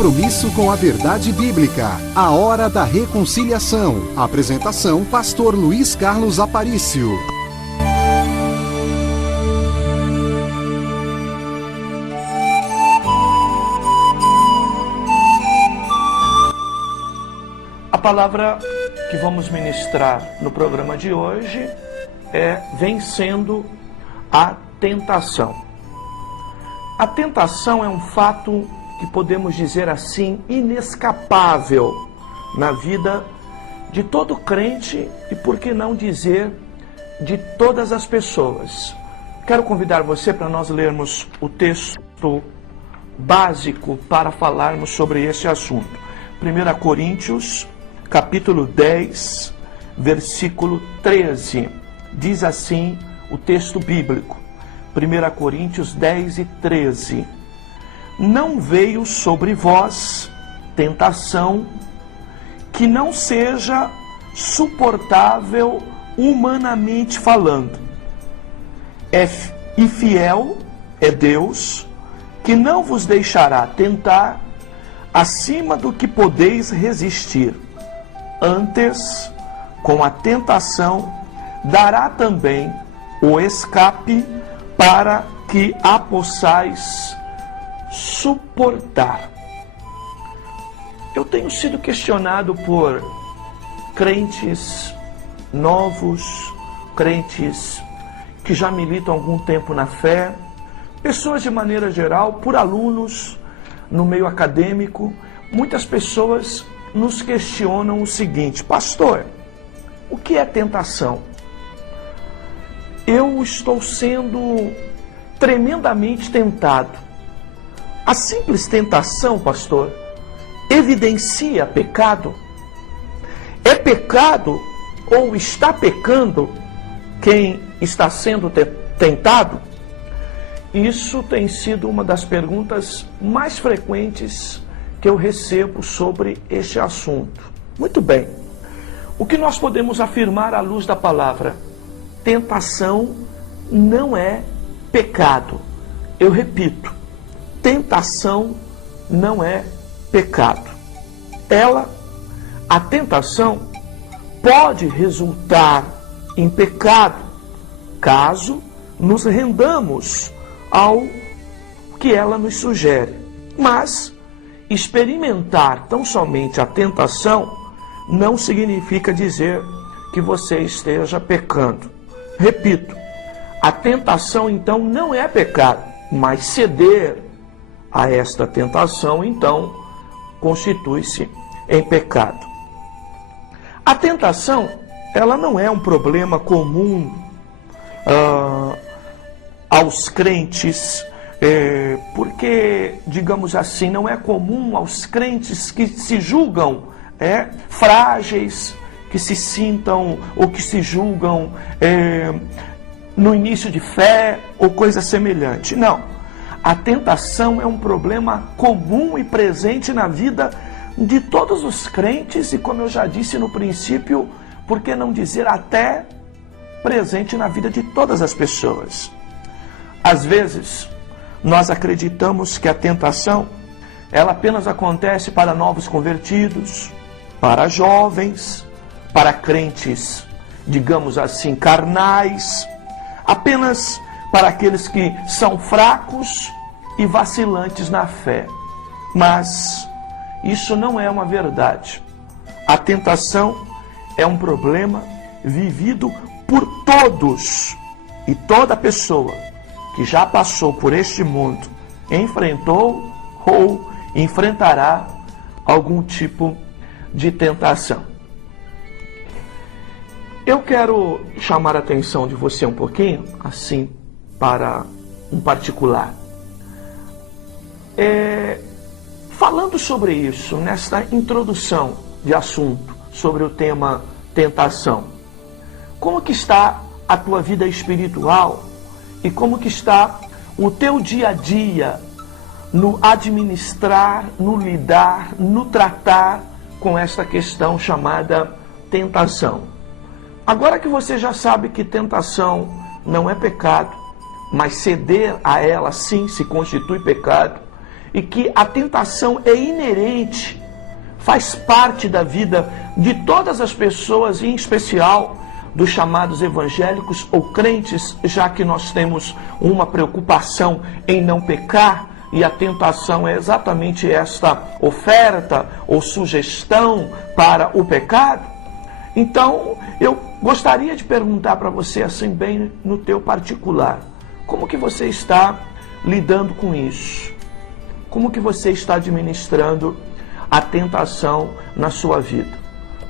compromisso com a verdade bíblica. A Hora da Reconciliação. Apresentação: Pastor Luiz Carlos Aparício. A palavra que vamos ministrar no programa de hoje é vencendo a tentação. A tentação é um fato que podemos dizer assim, inescapável na vida de todo crente e, por que não dizer, de todas as pessoas. Quero convidar você para nós lermos o texto básico para falarmos sobre esse assunto. 1 Coríntios, capítulo 10, versículo 13. Diz assim o texto bíblico. 1 Coríntios 10 e 13. Não veio sobre vós tentação que não seja suportável humanamente falando. E fiel é Deus, que não vos deixará tentar acima do que podeis resistir. Antes, com a tentação, dará também o escape para que a possais suportar. Eu tenho sido questionado por crentes novos, crentes que já militam há algum tempo na fé, pessoas de maneira geral, por alunos no meio acadêmico. Muitas pessoas nos questionam o seguinte: pastor, o que é tentação? Eu estou sendo tremendamente tentado. A simples tentação, pastor, evidencia pecado? É pecado ou está pecando quem está sendo tentado? Isso tem sido uma das perguntas mais frequentes que eu recebo sobre este assunto. Muito bem. O que nós podemos afirmar à luz da palavra? Tentação não é pecado. Eu repito, tentação não é pecado. A tentação, pode resultar em pecado, caso nos rendamos ao que ela nos sugere. Mas experimentar tão somente a tentação não significa dizer que você esteja pecando. Repito, a tentação então não é pecado, mas ceder a esta tentação então constitui-se em pecado. A tentação, ela não é um problema comum aos crentes, porque, digamos assim, não é comum aos crentes que se julgam frágeis, que se sintam ou que se julgam no início de fé ou coisa semelhante. Não. A tentação é um problema comum e presente na vida de todos os crentes e, como eu já disse no princípio, por que não dizer até presente na vida de todas as pessoas. Às vezes, nós acreditamos que a tentação, ela apenas acontece para novos convertidos, para jovens, para crentes, digamos assim, carnais, apenas para aqueles que são fracos e vacilantes na fé. Mas isso não é uma verdade. A tentação é um problema vivido por todos, e toda pessoa que já passou por este mundo enfrentou ou enfrentará algum tipo de tentação. Eu quero chamar a atenção de você um pouquinho, assim, para um particular. Falando sobre isso, nesta introdução de assunto, sobre o tema tentação, como que está a tua vida espiritual e como que está o teu dia a dia no administrar, no lidar, no tratar com esta questão chamada tentação? Agora que você já sabe que tentação não é pecado, mas ceder a ela sim se constitui pecado, e que a tentação é inerente, faz parte da vida de todas as pessoas, em especial dos chamados evangélicos ou crentes, já que nós temos uma preocupação em não pecar, e a tentação é exatamente esta oferta ou sugestão para o pecado. Então, eu gostaria de perguntar para você, assim, bem no teu particular, como que você está lidando com isso? Como que você está administrando a tentação na sua vida?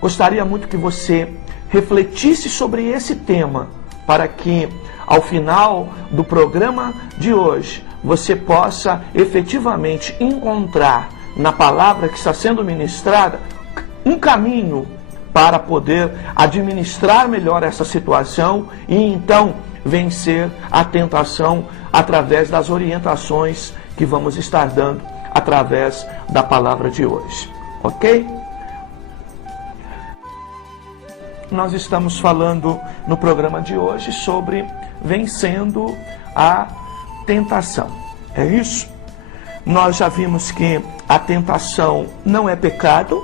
Gostaria muito que você refletisse sobre esse tema, para que ao final do programa de hoje você possa efetivamente encontrar na palavra que está sendo ministrada um caminho para poder administrar melhor essa situação e então vencer a tentação através das orientações que vamos estar dando através da palavra de hoje. Ok? Nós estamos falando no programa de hoje sobre vencendo a tentação. É isso? Nós já vimos que a tentação não é pecado.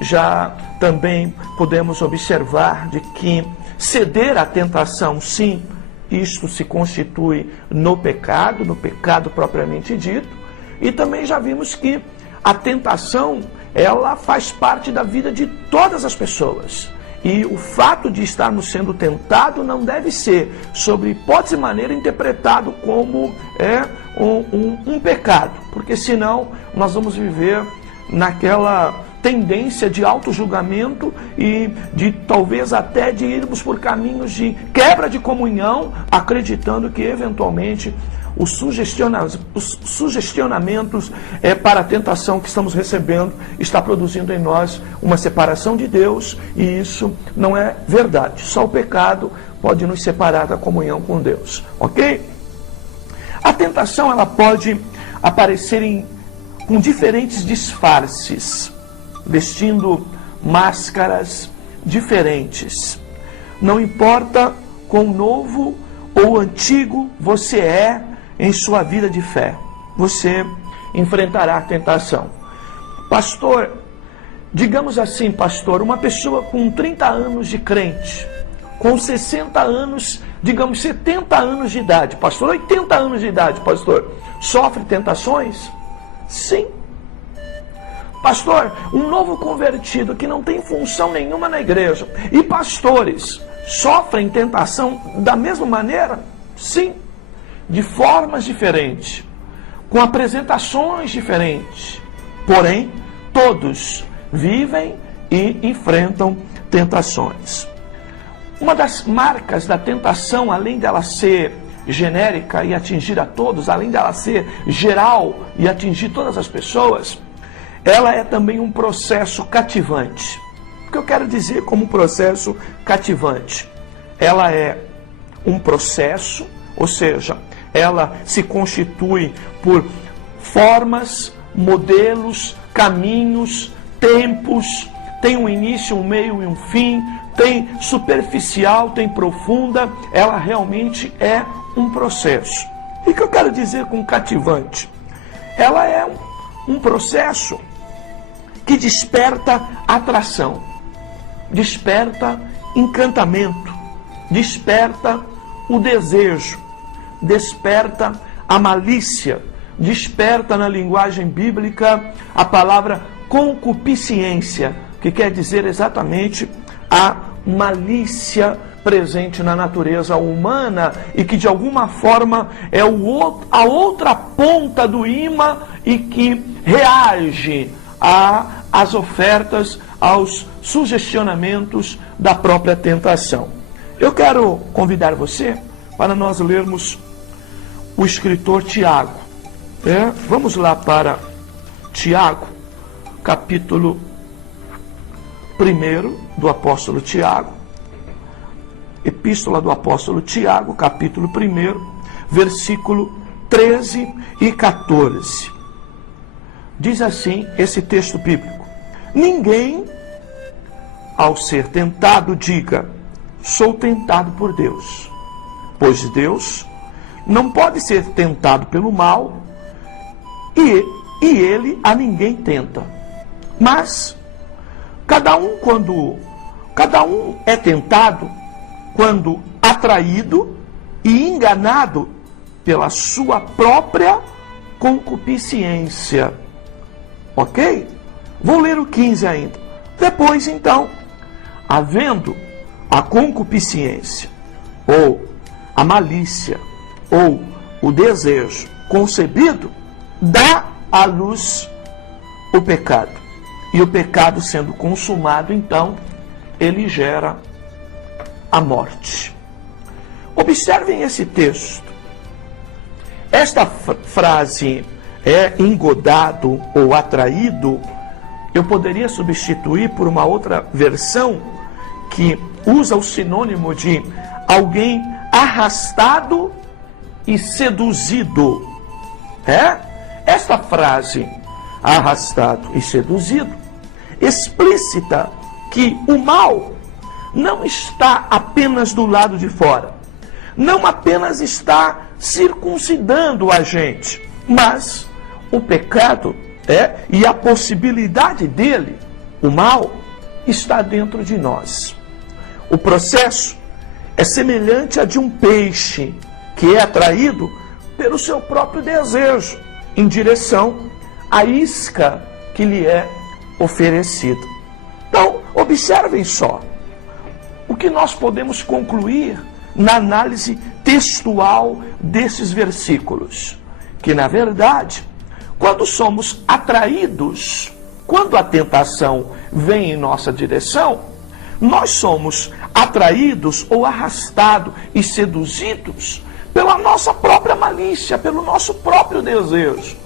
Já também podemos observar de que ceder à tentação, sim, isto se constitui no pecado propriamente dito. E também já vimos que a tentação, ela faz parte da vida de todas as pessoas. E o fato de estarmos sendo tentados não deve ser, sob hipótese e maneira, interpretado como um pecado. Porque senão nós vamos viver naquela tendência de auto-julgamento e de talvez até de irmos por caminhos de quebra de comunhão, acreditando que eventualmente os sugestionamentos para a tentação que estamos recebendo está produzindo em nós uma separação de Deus, e isso não é verdade. Só o pecado pode nos separar da comunhão com Deus, ok? A tentação, ela pode aparecer com diferentes disfarces, vestindo máscaras diferentes. Não importa quão novo ou antigo você é em sua vida de fé, você enfrentará a tentação. Pastor, digamos assim, pastor, uma pessoa com 30 anos de crente, com 60 anos, digamos 70 anos de idade, pastor, 80 anos de idade, pastor, sofre tentações? Sim. Pastor, um novo convertido que não tem função nenhuma na igreja, e pastores sofrem tentação da mesma maneira? Sim. De formas diferentes, com apresentações diferentes, porém, todos vivem e enfrentam tentações. Uma das marcas da tentação, além dela ser genérica e atingir a todos, além dela ser geral e atingir todas as pessoas, ela é também um processo cativante. O que eu quero dizer como processo cativante? Ela é um processo, ou seja, ela se constitui por formas, modelos, caminhos, tempos, tem um início, um meio e um fim, tem superficial, tem profunda, ela realmente é um processo. E o que eu quero dizer com cativante? Ela é um processo que desperta atração, desperta encantamento, desperta o desejo, desperta a malícia, desperta na linguagem bíblica a palavra concupiscência, que quer dizer exatamente a malícia presente na natureza humana e que de alguma forma é a outra ponta do imã e que reage às ofertas, aos sugestionamentos da própria tentação. Eu quero convidar você para nós lermos o escritor Tiago. Vamos lá para Tiago, capítulo 1 do apóstolo Tiago. Epístola do apóstolo Tiago, capítulo 1, versículo 13 e 14. Diz assim esse texto bíblico: ninguém, ao ser tentado, diga, sou tentado por Deus. Pois Deus não pode ser tentado pelo mal, e ele a ninguém tenta. Mas cada um é tentado quando atraído e enganado pela sua própria concupiscência. Ok? Vou ler o 15 ainda. Depois, então, havendo a concupiscência, ou a malícia, ou o desejo concebido, dá à luz o pecado. E o pecado sendo consumado, então, ele gera a morte. Observem esse texto. Esta frase engodado ou atraído, eu poderia substituir por uma outra versão que usa o sinônimo de alguém arrastado e seduzido. Esta frase, arrastado e seduzido, explícita que o mal não está apenas do lado de fora, não apenas está circuncidando a gente, mas o pecado e a possibilidade dele, o mal, está dentro de nós. O processo é semelhante a de um peixe que é atraído pelo seu próprio desejo em direção à isca que lhe é oferecida. Então, observem só o que nós podemos concluir na análise textual desses versículos, que na verdade, quando somos atraídos, quando a tentação vem em nossa direção, nós somos atraídos ou arrastados e seduzidos pela nossa própria malícia, pelo nosso próprio desejo.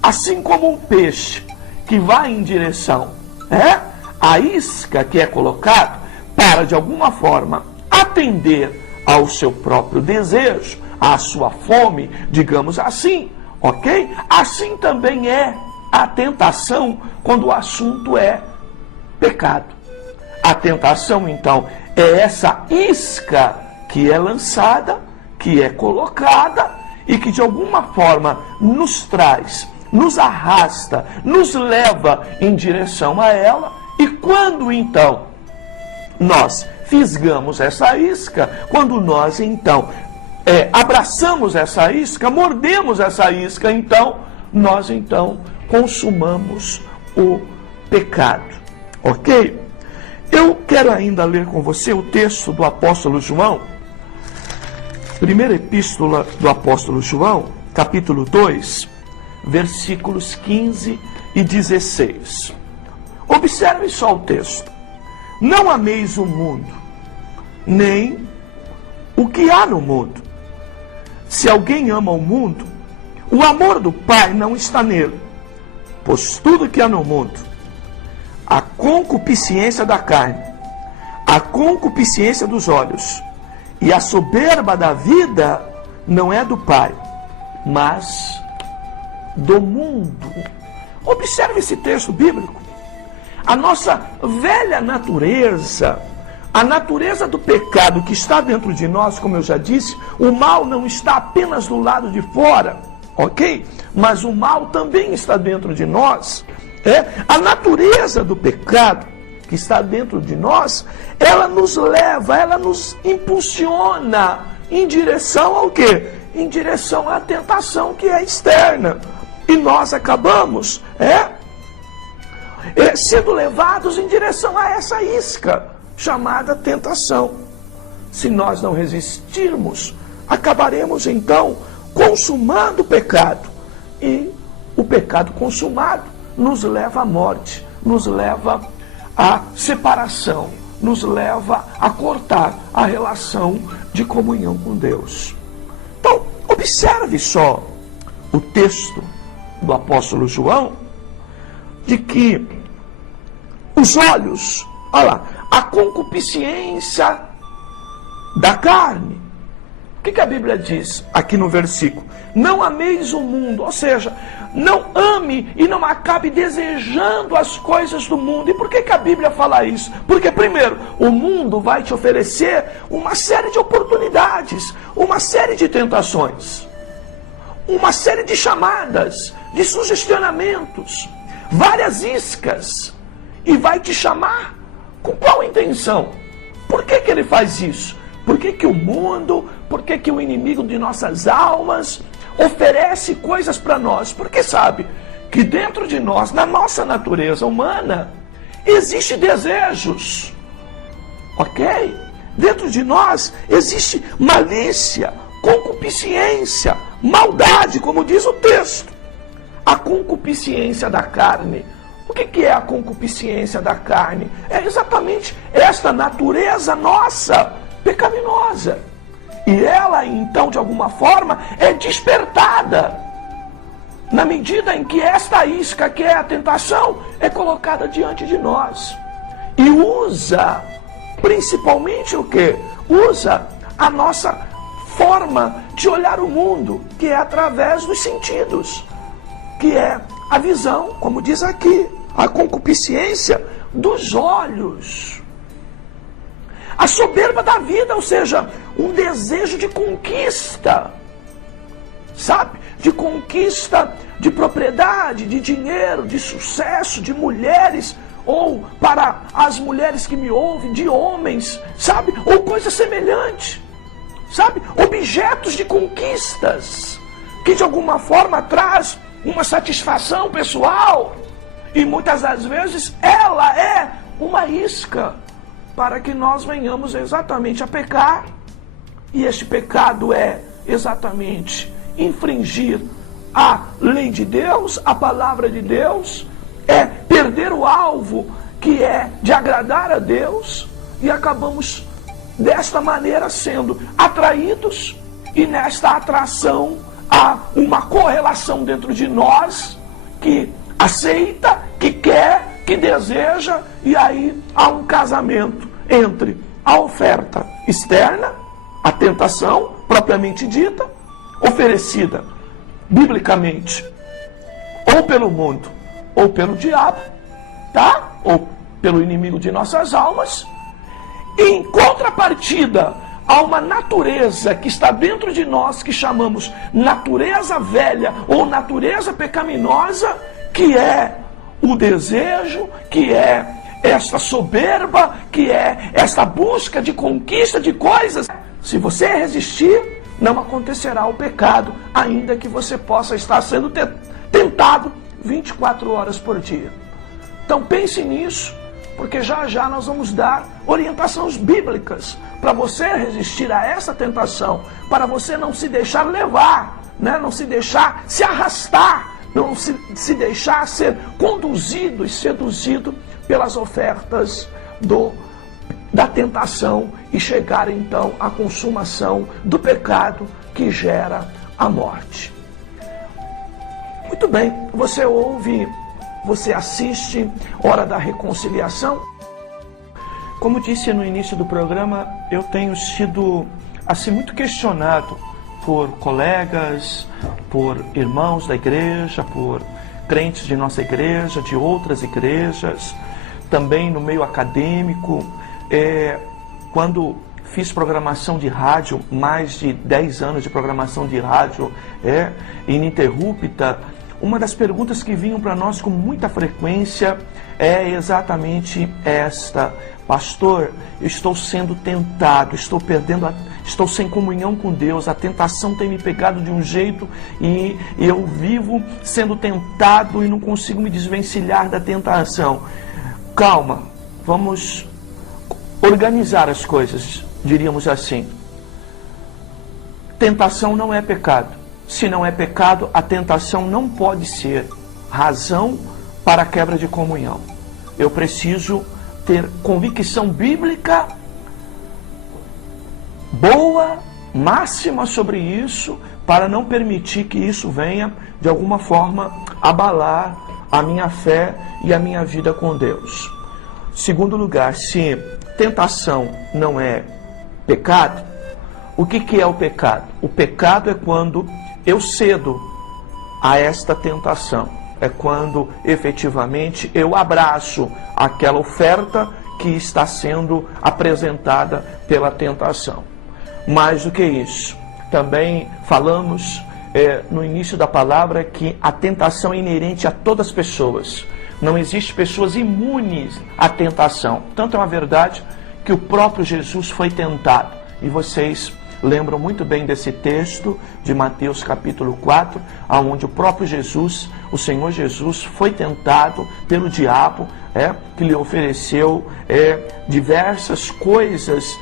Assim como um peixe que vai em direção à isca que é colocado para, de alguma forma, atender ao seu próprio desejo, à sua fome, digamos assim, ok? Assim também é a tentação quando o assunto é pecado. A tentação, então, é essa isca que é lançada, que é colocada e que de alguma forma nos traz, nos arrasta, nos leva em direção a ela. E quando então nós fisgamos essa isca, quando nós então abraçamos essa isca, mordemos essa isca, então nós então consumamos o pecado. Ok? Eu quero ainda ler com você o texto do apóstolo João, primeira epístola do apóstolo João, capítulo 2, versículos 15 e 16. Observe só o texto. Não ameis o mundo, nem o que há no mundo. Se alguém ama o mundo, o amor do Pai não está nele. Pois tudo que há no mundo, a concupiscência da carne, a concupiscência dos olhos e a soberba da vida não é do Pai, mas do mundo. Observe esse texto bíblico. A nossa velha natureza, a natureza do pecado que está dentro de nós, como eu já disse, o mal não está apenas do lado de fora, ok? Mas o mal também está dentro de nós. A natureza do pecado que está dentro de nós, ela nos leva, ela nos impulsiona em direção ao quê? Em direção à tentação que é externa. E nós acabamos sendo levados em direção a essa isca chamada tentação. Se nós não resistirmos, acabaremos então consumando o pecado. E o pecado consumado nos leva à morte, nos leva à separação, nos leva a cortar a relação de comunhão com Deus. Então, observe só o texto do apóstolo João, de que os olhos, olha lá, a concupiscência da carne. O que a Bíblia diz aqui no versículo? Não ameis o mundo, ou seja, não ame e não acabe desejando as coisas do mundo. E por que a Bíblia fala isso? Porque, primeiro, o mundo vai te oferecer uma série de oportunidades, uma série de tentações. uma série de chamadas, de sugestionamentos, várias iscas, e vai te chamar com qual intenção? Por que ele faz isso? Por que o mundo, por que o inimigo de nossas almas oferece coisas para nós? Porque sabe que dentro de nós, na nossa natureza humana, existem desejos, ok? Dentro de nós existe malícia, concupiscência, maldade, como diz o texto. A concupiscência da carne. O que é a concupiscência da carne? É exatamente esta natureza nossa, pecaminosa. E ela, então, de alguma forma, é despertada na medida em que esta isca, que é a tentação, é colocada diante de nós. E usa, principalmente o quê? Usa a nossa forma de olhar o mundo, que é através dos sentidos, que é a visão, como diz aqui, a concupiscência dos olhos. A soberba da vida, ou seja, um desejo de conquista, sabe? De conquista de propriedade, de dinheiro, de sucesso, de mulheres, ou para as mulheres que me ouvem, de homens, sabe? Ou coisa semelhante, sabe? Objetos de conquistas, que de alguma forma traz uma satisfação pessoal, e muitas das vezes ela é uma isca para que nós venhamos exatamente a pecar, e este pecado é exatamente infringir a lei de Deus, a palavra de Deus, é perder o alvo, que é de agradar a Deus, e acabamos desta maneira sendo atraídos, e nesta atração há uma correlação dentro de nós, que aceita, que quer, que deseja, e aí há um casamento entre a oferta externa, a tentação propriamente dita, oferecida biblicamente, ou pelo mundo, ou pelo diabo, tá? Ou pelo inimigo de nossas almas. E em contrapartida, há uma natureza que está dentro de nós, que chamamos natureza velha ou natureza pecaminosa, que é o desejo, que é esta soberba, que é esta busca de conquista de coisas. Se você resistir, não acontecerá o pecado, ainda que você possa estar sendo tentado 24 horas por dia. Então pense nisso, porque já já nós vamos dar orientações bíblicas para você resistir a essa tentação, para você não se deixar levar, né? Não se deixar se arrastar, não se deixar ser conduzido e seduzido pelas ofertas da tentação, e chegar então à consumação do pecado que gera a morte. Muito bem, você ouve, você assiste Hora da Reconciliação. Como disse no início do programa, eu tenho sido assim muito questionado por colegas, por irmãos da igreja, por crentes de nossa igreja, de outras igrejas, também no meio acadêmico. Quando fiz programação de rádio, mais de 10 anos de programação de rádio ininterrupta, uma das perguntas que vinham para nós com muita frequência é exatamente esta: pastor, eu estou sendo tentado, estou sem comunhão com Deus, a tentação tem me pegado de um jeito e eu vivo sendo tentado e não consigo me desvencilhar da tentação. Calma, vamos organizar as coisas, diríamos assim. Tentação não é pecado. Se não é pecado, a tentação não pode ser razão para a quebra de comunhão. Eu preciso ter convicção bíblica boa, máxima sobre isso, para não permitir que isso venha, de alguma forma, abalar a minha fé e a minha vida com Deus. Segundo lugar, se tentação não é pecado, o que é o pecado? O pecado é quando eu cedo a esta tentação. É quando efetivamente eu abraço aquela oferta que está sendo apresentada pela tentação. Mais do que isso, também falamos no início da palavra que a tentação é inerente a todas as pessoas. Não existe pessoas imunes à tentação. Tanto é uma verdade que o próprio Jesus foi tentado. E vocês lembram muito bem desse texto de Mateus capítulo 4, onde o próprio Jesus, o Senhor Jesus, foi tentado pelo diabo, que lhe ofereceu diversas coisas,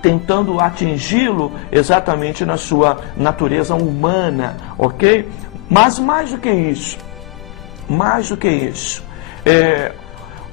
tentando atingi-lo exatamente na sua natureza humana, ok? Mas mais do que isso,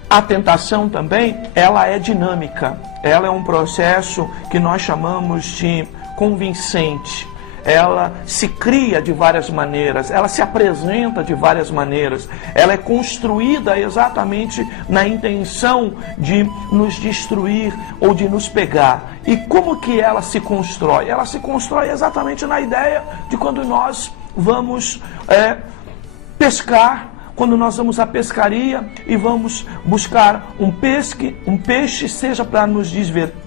a tentação também, ela é dinâmica, ela é um processo que nós chamamos de convincente. Ela se cria de várias maneiras, ela se apresenta de várias maneiras, ela é construída exatamente na intenção de nos destruir ou de nos pegar. E como que ela se constrói? Ela se constrói exatamente na ideia de quando nós vamos pescar, quando nós vamos à pescaria e vamos buscar um peixe, seja para nos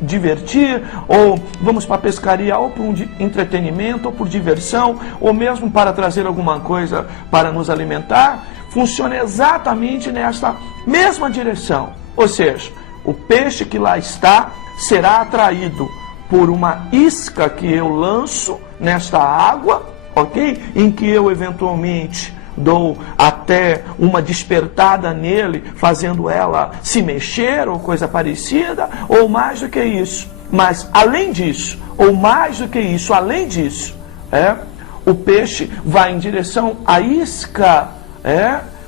divertir, ou vamos para a pescaria ou por um entretenimento, ou por diversão, ou mesmo para trazer alguma coisa para nos alimentar, funciona exatamente nesta mesma direção. Ou seja, o peixe que lá está será atraído por uma isca que eu lanço nesta água, ok? Em que eu eventualmente dou até uma despertada nele, fazendo ela se mexer ou coisa parecida, ou mais do que isso. Mas além disso, ou mais do que isso, além disso, o peixe vai em direção à isca,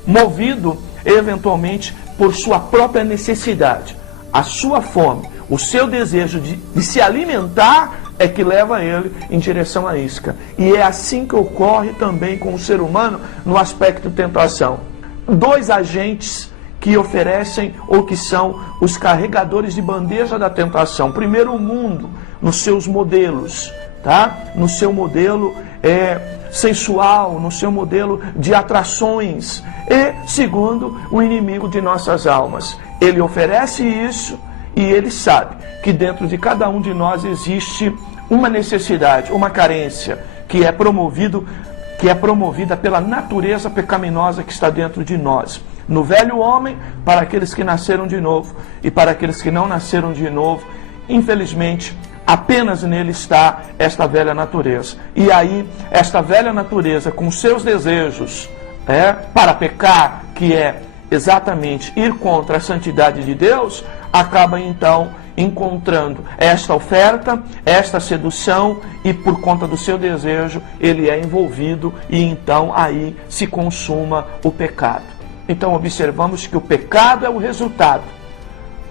movido eventualmente por sua própria necessidade. A sua fome, o seu desejo de se alimentar é que leva ele em direção à isca. E é assim que ocorre também com o ser humano no aspecto de tentação. Dois agentes que oferecem ou que são os carregadores de bandeja da tentação. Primeiro, o mundo, nos seus modelos, tá? No seu modelo sensual, no seu modelo de atrações. E, segundo, o inimigo de nossas almas. Ele oferece isso e ele sabe que dentro de cada um de nós existe uma necessidade, uma carência que é promovida pela natureza pecaminosa que está dentro de nós. No velho homem, para aqueles que nasceram de novo, e para aqueles que não nasceram de novo, infelizmente, apenas nele está esta velha natureza. E aí, esta velha natureza, com seus desejos para pecar, que é exatamente ir contra a santidade de Deus, acaba então encontrando esta oferta, esta sedução, e por conta do seu desejo ele é envolvido, e então aí se consuma o pecado. Então observamos que o pecado é o resultado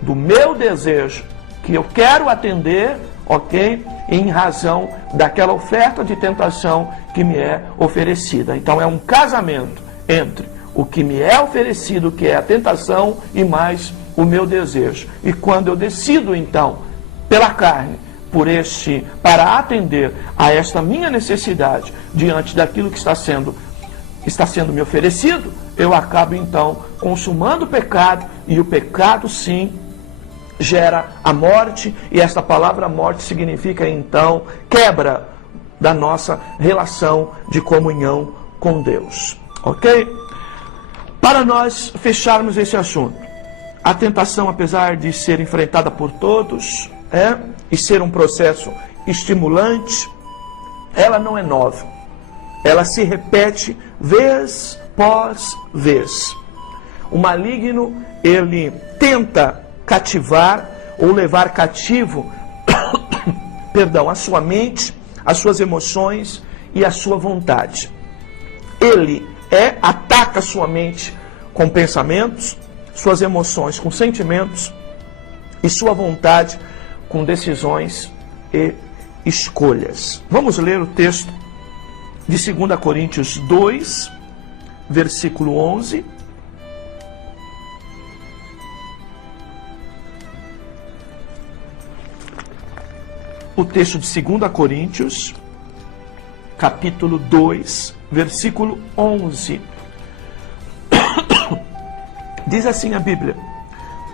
do meu desejo, que eu quero atender, ok? Em razão daquela oferta de tentação que me é oferecida. Então é um casamento entre o que me é oferecido, que é a tentação, e mais o meu desejo. E quando eu decido então pela carne, para atender a esta minha necessidade diante daquilo que está sendo me oferecido, eu acabo então consumando o pecado, e o pecado sim gera a morte, e esta palavra morte significa então quebra da nossa relação de comunhão com Deus. Ok? Para nós fecharmos esse assunto, a tentação, apesar de ser enfrentada por todos, e ser um processo estimulante, ela não é nova. Ela se repete vez após vez. O maligno, ele tenta cativar ou levar cativo a sua mente, as suas emoções e a sua vontade. Ele ataca a sua mente com pensamentos, suas emoções com sentimentos e sua vontade com decisões e escolhas. Vamos ler o texto de 2 Coríntios 2, versículo 11. O texto de 2 Coríntios, capítulo 2, versículo 11. Diz assim a Bíblia: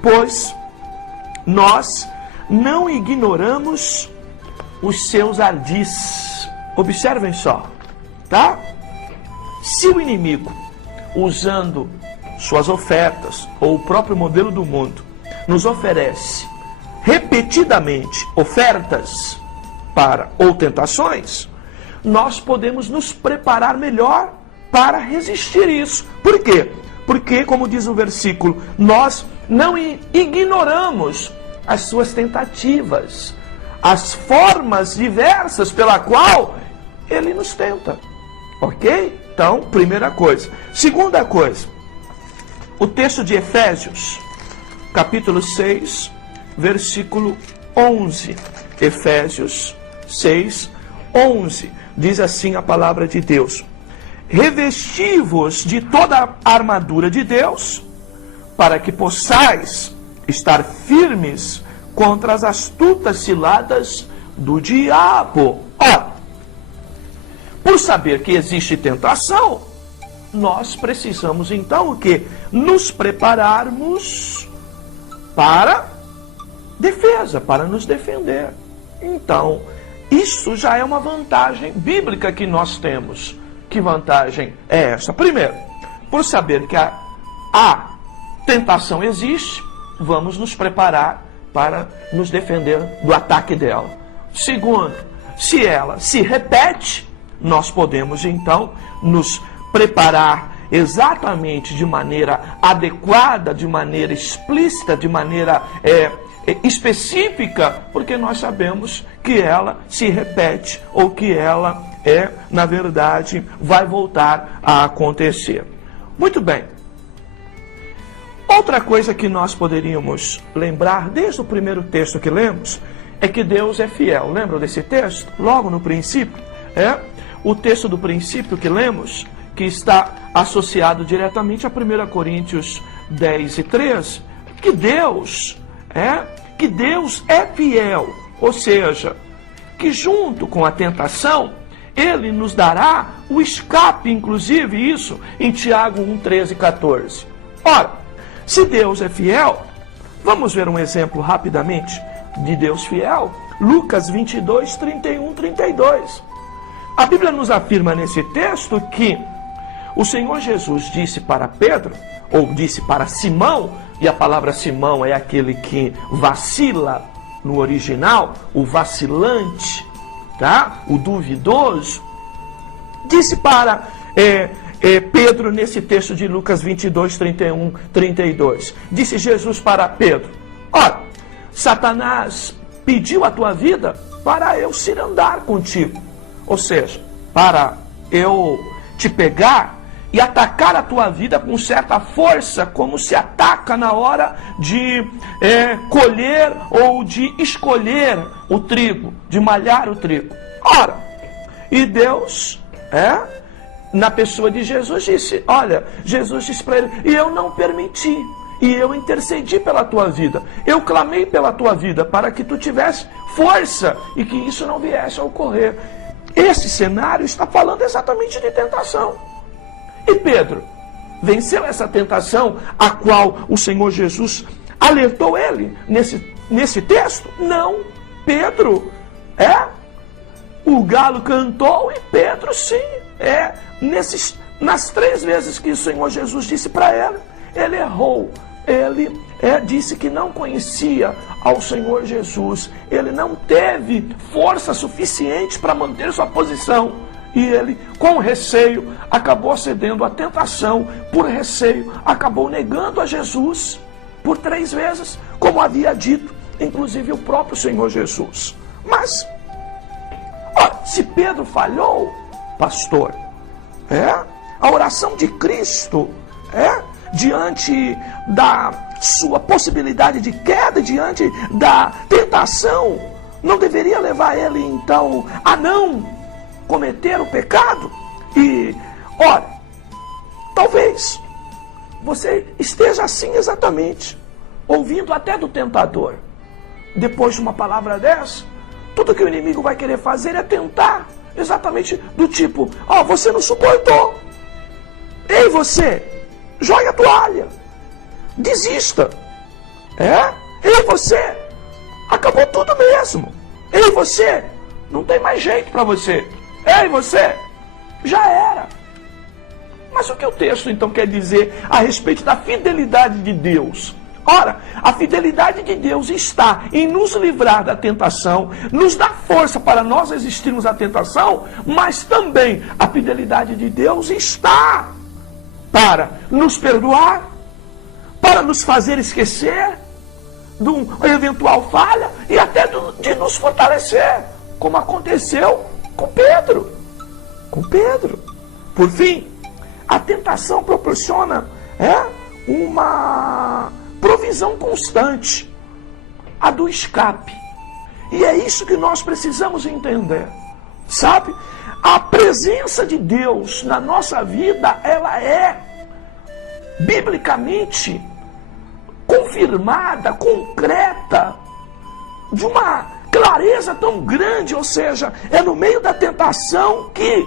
pois nós não ignoramos os seus ardis. Observem só, tá? Se o inimigo, usando suas ofertas ou o próprio modelo do mundo, nos oferece repetidamente ofertas ou tentações, nós podemos nos preparar melhor para resistir isso. Por quê? Porque, como diz o versículo, nós não ignoramos as suas tentativas, as formas diversas pela qual ele nos tenta. Ok? Então, primeira coisa. Segunda coisa, o texto de Efésios, capítulo 6, versículo 11. Efésios 6, 11. Diz assim a palavra de Deus: revesti-vos de toda a armadura de Deus, para que possais estar firmes contra as astutas ciladas do diabo. Ora, por saber que existe tentação, nós precisamos então o quê? Nos prepararmos para defesa, para nos defender. Então, isso já é uma vantagem bíblica que nós temos. Que vantagem é essa? Primeiro, por saber que a tentação existe, vamos nos preparar para nos defender do ataque dela. Segundo, se ela se repete, nós podemos então nos preparar exatamente de maneira adequada, de maneira explícita, de maneira específica, porque nós sabemos que ela se repete ou que ela na verdade, vai voltar a acontecer. Muito bem. Outra coisa que nós poderíamos lembrar, desde o primeiro texto que lemos, é que Deus é fiel. Lembram desse texto? Logo no princípio, o texto do princípio que lemos, que está associado diretamente a 1 Coríntios 10 e 3, que Deus é fiel, ou seja, que junto com a tentação, Ele nos dará o escape, inclusive isso, em Tiago 1, 13 e 14. Ora, se Deus é fiel, vamos ver um exemplo rapidamente de Deus fiel. Lucas 22, 31, 32. A Bíblia nos afirma nesse texto que o Senhor Jesus disse para Pedro, ou disse para Simão, e a palavra Simão é aquele que vacila no original, o vacilante, tá? O duvidoso, disse para Pedro nesse texto de Lucas 22, 31, 32. Disse Jesus para Pedro: ora, Satanás pediu a tua vida para eu cirandar contigo. Ou seja, para eu te pegar e atacar a tua vida com certa força, como se ataca na hora de colher ou de escolher o trigo, de malhar o trigo. Ora, e Deus, na pessoa de Jesus, disse, olha, Jesus disse para ele, e eu não permiti, e eu intercedi pela tua vida, eu clamei pela tua vida, para que tu tivesse força, e que isso não viesse a ocorrer. Esse cenário está falando exatamente de tentação. E Pedro venceu essa tentação a qual o Senhor Jesus alertou ele nesse texto? Não. Pedro, o galo cantou e Pedro sim, nas 3 vezes que o Senhor Jesus disse para ele errou. Ele disse que não conhecia ao Senhor Jesus. Ele não teve força suficiente para manter sua posição. E ele, com receio, acabou cedendo à tentação. Por receio, acabou negando a Jesus por 3 vezes, como havia dito, inclusive o próprio Senhor Jesus. Mas, se Pedro falhou, pastor, a oração de Cristo, diante da sua possibilidade de queda, diante da tentação, não deveria levar ele, então, a não cometer o pecado? E, ora, talvez você esteja assim exatamente, ouvindo até do tentador. Depois de uma palavra dessa, tudo que o inimigo vai querer fazer é tentar, exatamente do tipo, você não suportou. Ei, você, jogue a toalha, desista. Ei, você, acabou tudo mesmo. Ei, você, não tem mais jeito para você. Ei, você, já era. Mas o que o texto então quer dizer a respeito da fidelidade de Deus? Ora, a fidelidade de Deus está em nos livrar da tentação, nos dar força para nós resistirmos à tentação, mas também a fidelidade de Deus está para nos perdoar, para nos fazer esquecer de uma eventual falha e até de nos fortalecer, como aconteceu com Pedro. Por fim, a tentação proporciona uma provisão constante, a do escape. E é isso que nós precisamos entender. Sabe? A presença de Deus na nossa vida, ela é biblicamente confirmada, concreta, de uma clareza tão grande, ou seja, é no meio da tentação que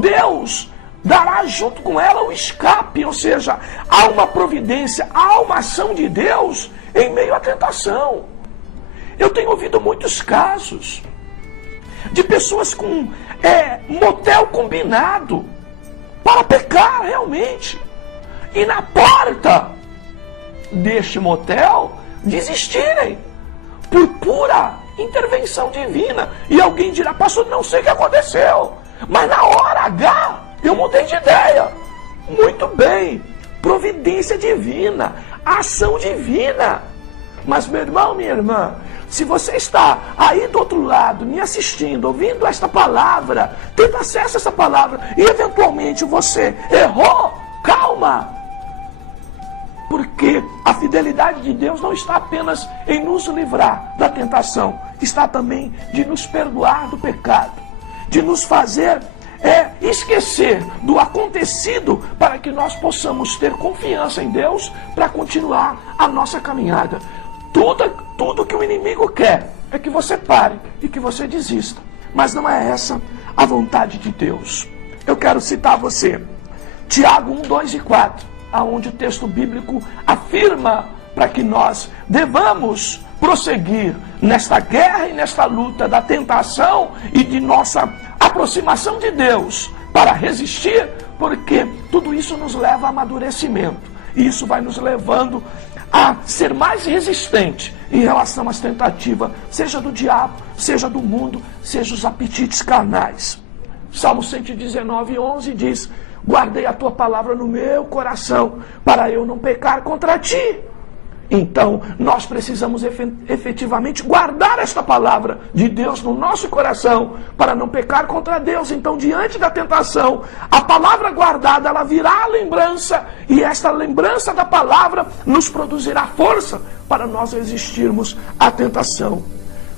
Deus dará junto com ela o escape, ou seja, há uma providência, há uma ação de Deus em meio à tentação. Eu tenho ouvido muitos casos de pessoas com motel combinado para pecar realmente, e na porta deste motel desistirem por pura intervenção divina. E alguém dirá: pastor, não sei o que aconteceu, mas na hora H eu mudei de ideia. Muito bem, providência divina, ação divina. Mas meu irmão, minha irmã, se você está aí do outro lado, me assistindo, ouvindo esta palavra, tendo acesso a essa palavra, e eventualmente você errou, calma. Porque a fidelidade de Deus não está apenas em nos livrar da tentação, está também de nos perdoar do pecado, de nos fazer esquecer do acontecido, para que nós possamos ter confiança em Deus para continuar a nossa caminhada. Tudo que o inimigo quer é que você pare e que você desista, mas não é essa a vontade de Deus. Eu quero citar a você Tiago 1, 2 e 4, aonde o texto bíblico afirma para que nós devamos prosseguir nesta guerra e nesta luta da tentação e de nossa aproximação de Deus para resistir, porque tudo isso nos leva a amadurecimento, e isso vai nos levando a ser mais resistente em relação às tentativas, seja do diabo, seja do mundo, seja os apetites carnais. Salmo 119, 11 diz: guardei a tua palavra no meu coração, para eu não pecar contra ti. Então, nós precisamos efetivamente guardar esta palavra de Deus no nosso coração, para não pecar contra Deus. Então, diante da tentação, a palavra guardada, ela virá a lembrança, e esta lembrança da palavra nos produzirá força para nós resistirmos à tentação.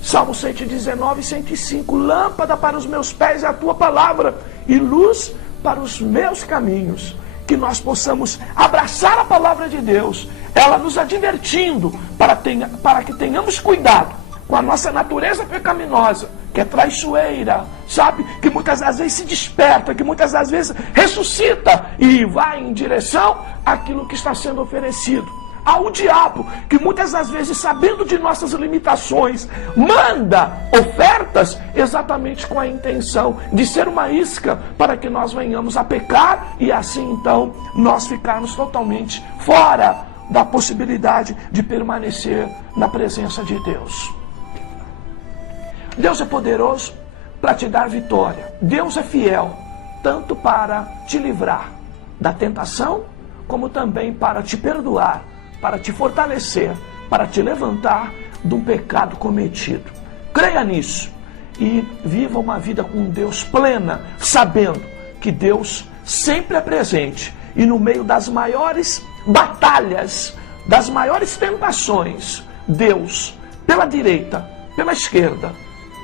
Salmo 119, 105, lâmpada para os meus pés é a tua palavra, e luz para os meus caminhos. Que nós possamos abraçar a palavra de Deus, ela nos advertindo para que tenhamos cuidado com a nossa natureza pecaminosa, que é traiçoeira, sabe? Que muitas das vezes se desperta, que muitas das vezes ressuscita e vai em direção àquilo que está sendo oferecido. Ao diabo, que muitas das vezes, sabendo de nossas limitações, manda ofertas exatamente com a intenção de ser uma isca para que nós venhamos a pecar e assim então nós ficarmos totalmente fora da possibilidade de permanecer na presença de Deus. Deus é poderoso para te dar vitória. Deus é fiel tanto para te livrar da tentação, como também para te perdoar, para te fortalecer, para te levantar de um pecado cometido. Creia nisso e viva uma vida com Deus plena, sabendo que Deus sempre é presente, e no meio das maiores batalhas, das maiores tentações, Deus, pela direita, pela esquerda,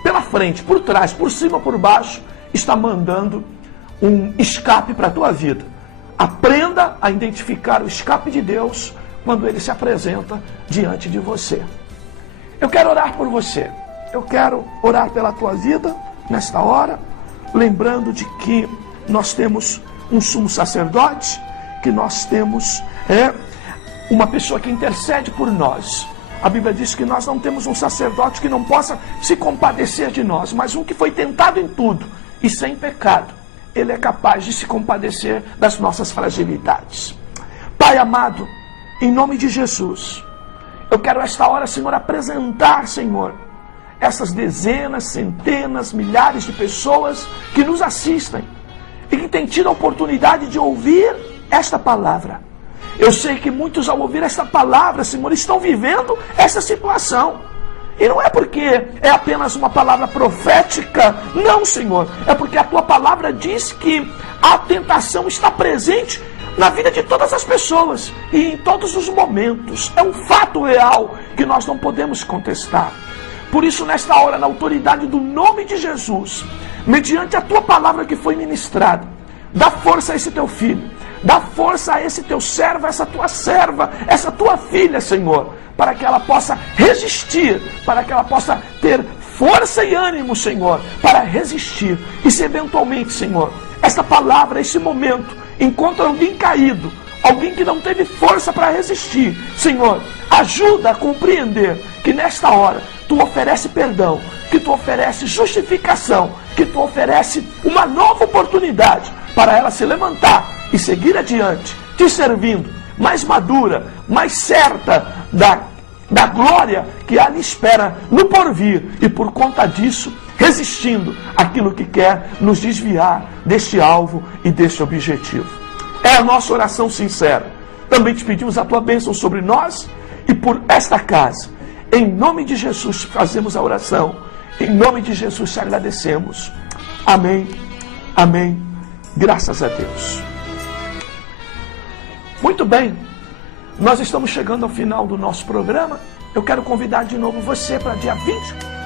pela frente, por trás, por cima, por baixo, está mandando um escape para a tua vida. Aprenda a identificar o escape de Deus quando Ele se apresenta diante de você. Eu quero orar por você. Eu quero orar pela tua vida nesta hora, lembrando de que nós temos um sumo sacerdote, que nós temos uma pessoa que intercede por nós. A Bíblia diz que nós não temos um sacerdote que não possa se compadecer de nós, mas um que foi tentado em tudo e sem pecado. Ele é capaz de se compadecer das nossas fragilidades. Pai amado, em nome de Jesus, eu quero esta hora, Senhor, apresentar, Senhor, essas dezenas, centenas, milhares de pessoas que nos assistem e que têm tido a oportunidade de ouvir esta palavra. Eu sei que muitos, ao ouvir esta palavra, Senhor, estão vivendo essa situação. E não é porque é apenas uma palavra profética, não, Senhor. É porque a Tua palavra diz que a tentação está presente na vida de todas as pessoas e em todos os momentos. É um fato real que nós não podemos contestar. Por isso, nesta hora, na autoridade do nome de Jesus, mediante a Tua palavra que foi ministrada, dá força a esse Teu filho, dá força a esse Teu servo, essa Tua serva, essa Tua filha, Senhor, para que ela possa resistir, para que ela possa ter força e ânimo, Senhor, para resistir. E se eventualmente, Senhor, esta palavra, esse momento, encontra alguém caído, alguém que não teve força para resistir, Senhor, ajuda a compreender que nesta hora Tu oferece perdão, que Tu oferece justificação, que Tu oferece uma nova oportunidade para ela se levantar e seguir adiante, Te servindo, mais madura, mais certa da glória que ela espera no porvir, e por conta disso, resistindo àquilo que quer nos desviar deste alvo e deste objetivo. É a nossa oração sincera. Também te pedimos a Tua bênção sobre nós e por esta casa. Em nome de Jesus fazemos a oração. Em nome de Jesus te agradecemos. Amém. Amém. Graças a Deus. Muito bem. Nós estamos chegando ao final do nosso programa. Eu quero convidar de novo você para dia 20